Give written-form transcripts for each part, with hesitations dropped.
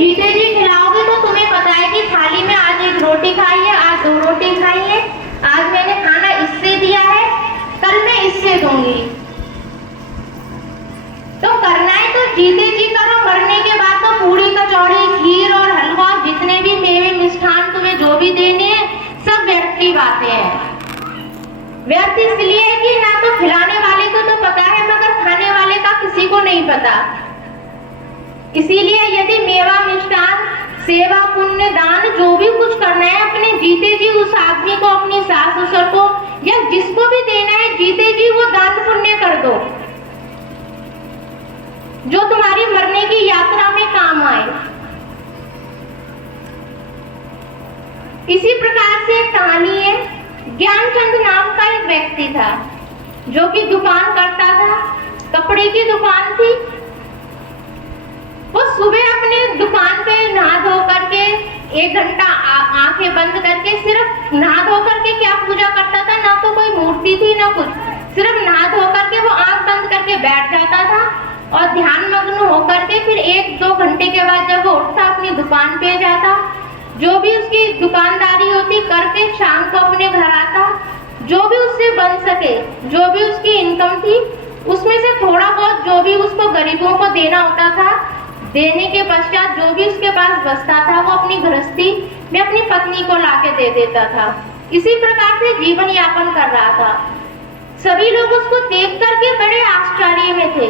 जीते जी खिलाओगे तो तुम्हें पता है कि थाली में आज एक रोटी खाई है, आज 2 रोटी खाई है, आज मैंने खाना इससे दिया है, कल मैं इससे दूंगी। तो करना है तो जीते जी करो, मरने के बाद तो पूरी कचौड़ी, खीर और हलवा, जितने भी मेवे मिष्ठान तुम्हें जो भी देने हैं, सब व्यर्थ की बातें हैं। व्यर्थ इसलिए है कि ना तो खिलाने वाले को तो पता है, मगर खाने वाले का किसी को नहीं पता। इसीलिए यदि मेवा मिष्ठान, सेवा, पुण्य, दान जो भी कुछ करना है, अपने जीते जी उस आदमी को, अपनी सास ससुर को या जिसको भी देना है, जीते जी वो दान पुण्य कर दो, जो तुम्हारी मरने की यात्रा में काम आए। इसी प्रकार से एक कहानी है। ज्ञानचंद नाम का एक व्यक्ति था जो कि दुकान करता था, कपड़े की दुकान थी। वो सुबह अपने दुकान पे नहा धो करके 1 घंटा आंखें बंद करके सिर्फ नहा धो करके क्या पूजा करता था, ना तो कोई मूर्ति थी ना कुछ, सिर्फ नहा धो करके वो आंख बंद करके बैठ जाता था और ध्यान मग्न होकर के फिर 1-2 घंटे के बाद जब वो उठता अपनी दुकान पे जाता, जो भी उसकी दुकानदारी होती करके शाम को अपने घर आता, जो भी उससे बन सके, जो भी उसकी इनकम थी, उसमें से थोड़ा बहुत जो भी उसको गरीबों को देना होता था, देने के पश्चात जो भी उसके पास बचता था वो अपनी गृहस्थी में अपनी पत्नी को लाके दे देता था। इसी प्रकार से जीवन यापन कर रहा था। सभी लोग उसको देख करके बड़े आश्चर्य में थे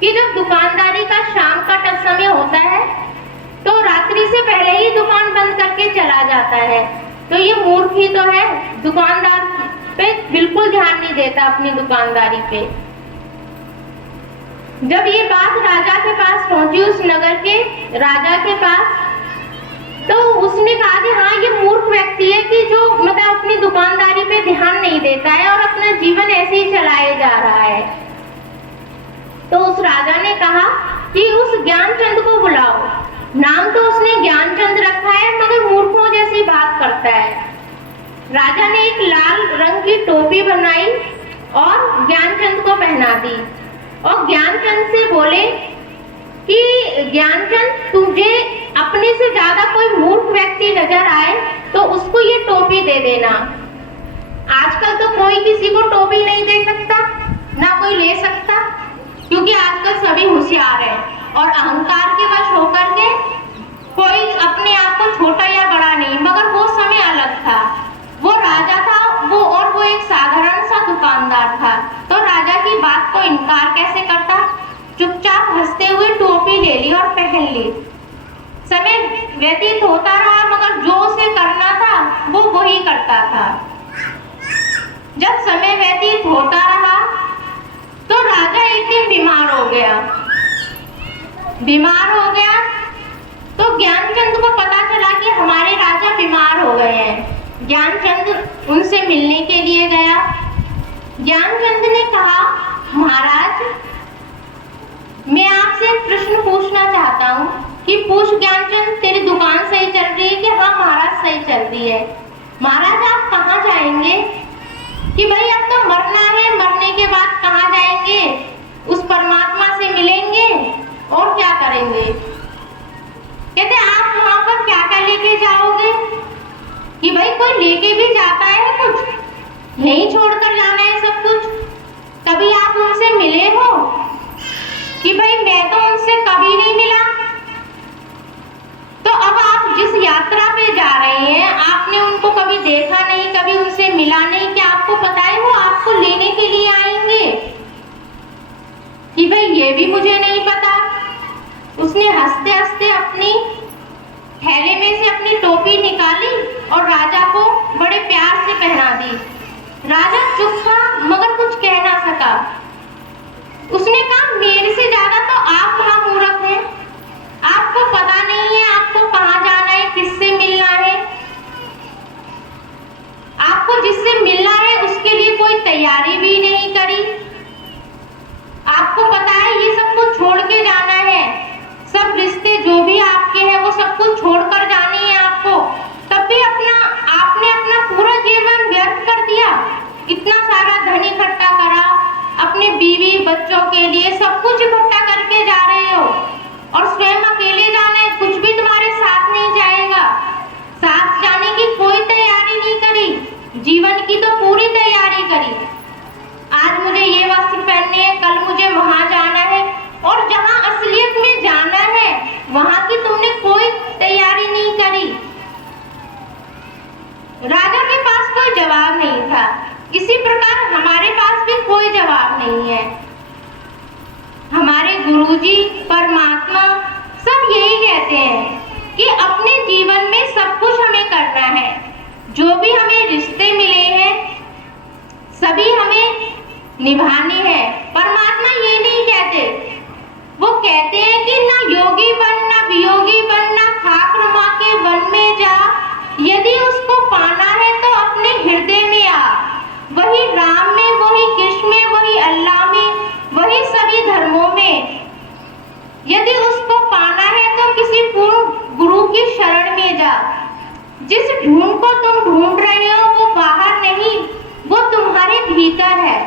कि जब दुकानदारी का शाम का समय होता है तो रात्रि से पहले ही दुकान बंद करके चला जाता है, तो ये मूर्ख ही तो है, दुकानदार पे बिल्कुल ध्यान नहीं देता अपनी दुकानदारी पे। जब ये बात राजा के पास पहुंची, उस नगर के राजा के पास, तो उसने कहा कि हाँ, ये मूर्ख व्यक्ति है कि जो मतलब अपनी दुकानदारी पे ध्यान नहीं देता है और अपना जीवन ऐसे ही चलाए जा रहा है। तो उस राजा ने कहा कि उस ज्ञानचंद को बुलाओ। नाम तो उसने ज्ञानचंद रखा है मगर मूर्खों जैसी बात करता है। राजा ने एक लाल रंग की टोपी बनाई और ज्ञानचंद को पहना दी और ज्ञानचंद से बोले कि ज्ञानचंद, तुझे अपने से ज्यादा कोई मूर्ख व्यक्ति नजर आए तो उसको ये टोपी दे देना। आजकल तो कोई किसी को टोपी नहीं दे सकता, ना कोई ले सकता, क्योंकि आजकल सभी होशियार हैं और अहंकार के वश होकर के कोई अपने आप को छोटा या बड़ा नहीं, मगर वो समय अलग था। वो राजा था वो एक साधारण सा दुकानदार था, तो राजा की बात को इनकार कैसे करता। चुपचाप हंसते हुए टोपी ले ली और पहन ली। समय व्यतीत होता रहा मगर जो उसे करना था वो वही करता था। जब समय व्यतीत होता रहा तो राजा एक दिन बीमार हो गया तो ज्ञानचंद को पता चला कि हमारे राजा बीमार हो गए हैं। ज्ञानचंद उनसे मिलने के लिए गया। ज्ञानचंद ने कहा, महाराज, मैं आपसे एक प्रश्न पूछना चाहता हूँ। कि पूछ ज्ञानचंद, तेरी दुकान सही चल रही है? कि हाँ महाराज, सही चल रही है। महाराज, आप कहाँ जाएंगे? कि भाई अब तो मरना है, मरने के बाद कहाँ जाएंगे? उस परमात्मा से मिलेंगे और क्या करेंगे? कहते आप वहां पर क्या क्या लेके जाओगे? कि भाई कोई लेके भी जाता है कुछ, नहीं छोड़कर जाना है सब कुछ। कभी आप उनसे मिले हो? कि भाई मैं तो उनसे कभी नहीं मिला। तो अब आप जिस यात्रा पे जा रहे हैं, आपने उनको कभी देखा नहीं, कभी उनसे मिला नहीं, क्या आपको पता है वो आपको लेने के लिए आएंगे? कि भाई ये भी मुझे नहीं पता। उसने हंसते हंसते अपनी थैले में से अपनी टोपी निकाली और राजा को बड़े प्यार से पहना दी। राजा चुप था मगर कुछ कह ना सका। उसने कहा, मेरे से ज्यादा तो आप महामूर्ख हैं, आपको पता नहीं है आपको कहाँ जाना है, किससे मिलना है। आपको जिससे मिलना है उसके लिए कोई तैयारी भी नहीं करी। आपको पता है ये सब कुछ छोड़ के जाना है, सब रिश्ते जो भी आपके हैं वो सब कुछ छोड़कर जानी है आपको। तब भी आपने अपना पूरा जीवन व्यर्थ कर दिया। इतना सारा धन इकट्ठा करा, अपने बीवी बच्चों के लिए सब कुछ इकट्ठा करके जा रहे हो और स्वयं अकेले जाना है, कुछ भी तुम्हारे गुरुजी, परमात्मा सब यही कहते हैं कि अपने जीवन में सब कुछ हमें करना है। जो भी हमें रिश्ते मिले हैं सभी हमें निभाने हैं। परमात्मा ये नहीं कहते, वो कहते हैं कि ना योगी बन, ना वियोगी बन, ना खाक रमा के वन में जा, यदि उसको पाना है तो अपने हृदय में आ। वही राम में, वही कृष्ण में, वही अल्लाह में, वही सभी धर्मों में। यदि उसको पाना है तो किसी पूर्ण गुरु की शरण में जा। जिस ढूंढ को तुम ढूंढ रहे हो वो बाहर नहीं, वो तुम्हारे भीतर है।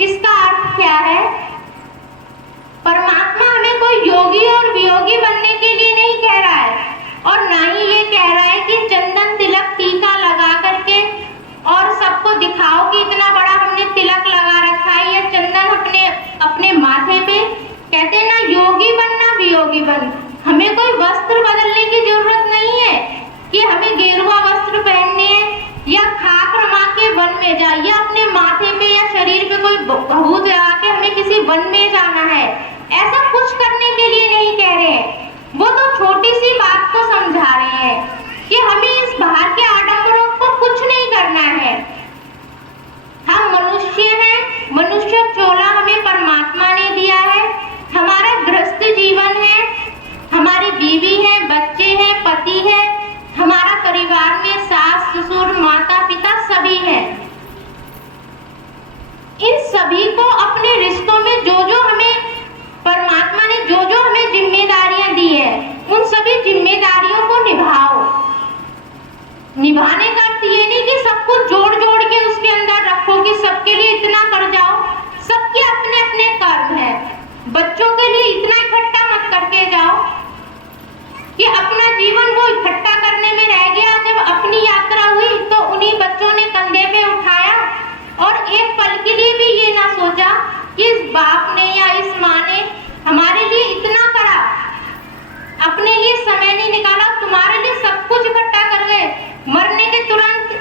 इसका अर्थ क्या है? परमात्मा हमें कोई योगी और वियोगी बनने के लिए नहीं कह रहा है, और ना ही ये कह रहा है कि चंदन तिलक टीका लगा करके और सबको दिखाओ कि इतना बड़ा हमने तिलक लगा रखा है या चंदन अपने माथे पे। कहते हैं ना योगी बन, ना वियोगी बन। हमें कोई वस्त्र बदलने की जरूरत नहीं है कि हमें गेरुआ वस्त्र पहनने हैं या खाक रमा के वन में जाए या अपने माथे पे या शरीर पे कोई भभूत लगा के हमें किसी वन में जाना है। ऐसा कुछ करने के लिए नहीं कह रहे हैं। वो तो छोटी सी बात को समझा रहे हैं कि हमें इस बाहर के आडंबरों को कुछ नहीं करना है। हम मनुष्य हैं, मनुष्य चोला हमें परमात्मा ने दिया है। हमारा गृहस्थ जीवन है, हमारी बीवी है, बच्चे हैं, पति है, हमारा परिवार में सास ससुर माता पिता सभी हैं। इन सभी को अपने रिश्तों में जो जो हमें परमात्मा ने जो जो हमें जिम्मेदारियां दी है उन सभी जिम्मेदारियों को निभाओ। निभाने का अर्थ ये नहीं कि सब कुछ जोड़ जोड़ के उसके अंदर रखो कि सबके लिए इतना कर जाओ। सबके अपने अपने कर्म है। बच्चों के लिए इतना इकट्ठा मत करके जाओ कि अपना जीवन वो इकट्ठा करने में रह गया। जब अपनी यात्रा हुई तो उन्हीं बच्चों ने कंधे पे उठाया और एक पल के लिए भी ये ना सोचा कि इस बाप ने या इस माँ ने हमारे लिए इतना करा, अपने लिए समय नहीं निकाला, तुम्हारे लिए सब कुछ इकट्ठा कर गए। मरने के तुरंत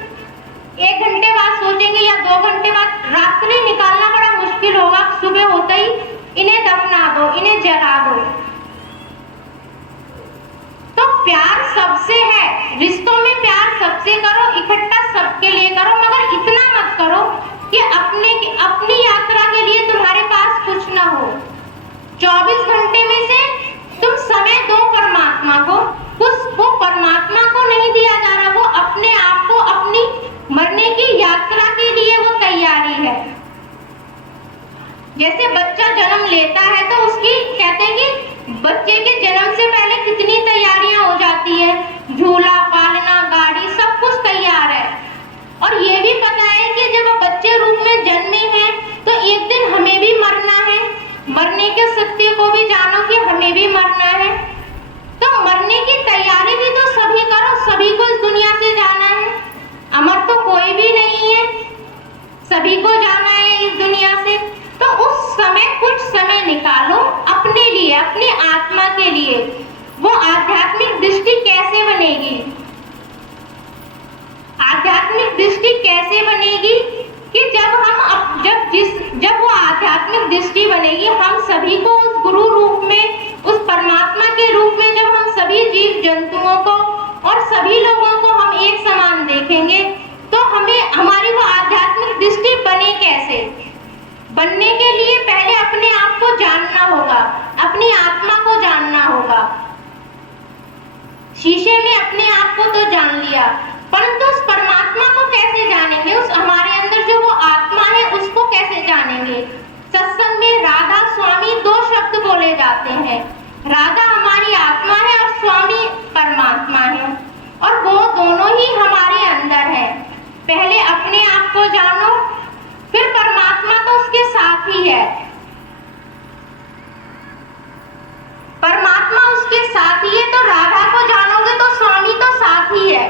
1 घंटे बाद सोचेंगे या 2 घंटे बाद, रात्रि निकालना बड़ा मुश्किल होगा। सुबह होते ही इन्हें दफना दो, इन्हें जला दो। तो प्यार सबसे है, रिश्तों में प्यार सबसे करो, इकट्ठा सबके लिए करो, मगर इतना मत करो कि अपनी यात्रा के लिए तुम्हारे पास कुछ ना हो। 24 घंटे में से तुम समय दो परमात्मा को। वो परमात्मा को नहीं दिया जा रहा, वो अपने आप को अपनी मरने की यात्रा के लिए वो तैयारी है। जैसे बच्चा जन्म लेता है तो उसकी कहते हैं कि बच्चे के जन्म से पहले कितनी तैयारियां हो जाती है, झूला, पालना, गाड़ी, सब कुछ तैयार है। और ये भी पता है कि जब वो बच्चे रूप में जन्मे हैं तो एक दिन हमें भी मरना है। मरने के सत्य को भी जानो कि हमें भी मरना है। तो मरने की तैयारी भी तो सभी करो, सभी को इस दुनिया से जाना है। अमर तो कोई भी नहीं है, सभी को जाना है इस दुनिया से। तो उस समय कुछ समय निकालो अपने लिए, अपनी आत्मा के लिए। वो आध्यात्मिक दृष्टि कैसे बनेगी? आध्यात्मिक दृष्टि कैसे बनेगी कि जब वो आध्यात्मिक दृष्टि बनेगी, हम सभी को उस गुरु रूप में, उस परमात्मा के रूप में, जब हम सभी जीव जंतुओं को और सभी लोगों को हम एक समान देखेंगे तो हमारी वो आध्यात्मिक दृष्टि बने कैसे? बनने के लिए पहले अपने आप को जानना होगा, अपनी आत्मा को जानना होगा। शीशे में अपने आप को तो जान लिया, परंतु उस परमात्मा को कैसे जानेंगे? उस हमारे अंदर जो वो आत्मा है उसको कैसे जानेंगे? सत्संग में राधा स्वामी 2 शब्द बोले जाते हैं। राधा हमारी आत्मा है और स्वामी परमात्मा है, और वो दोनों ही हमारे अंदर है। पहले अपने आप को जानो, फिर परमात्मा तो उसके साथ ही है। परमात्मा उसके साथ ही है, तो राधा को जानोगे तो स्वामी तो साथ ही है।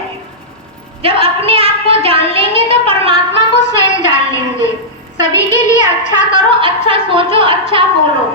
जब अपने आप को जान लेंगे तो परमात्मा को स्वयं जान लेंगे। सभी के लिए अच्छा करो, अच्छा सोचो, अच्छा बोलो।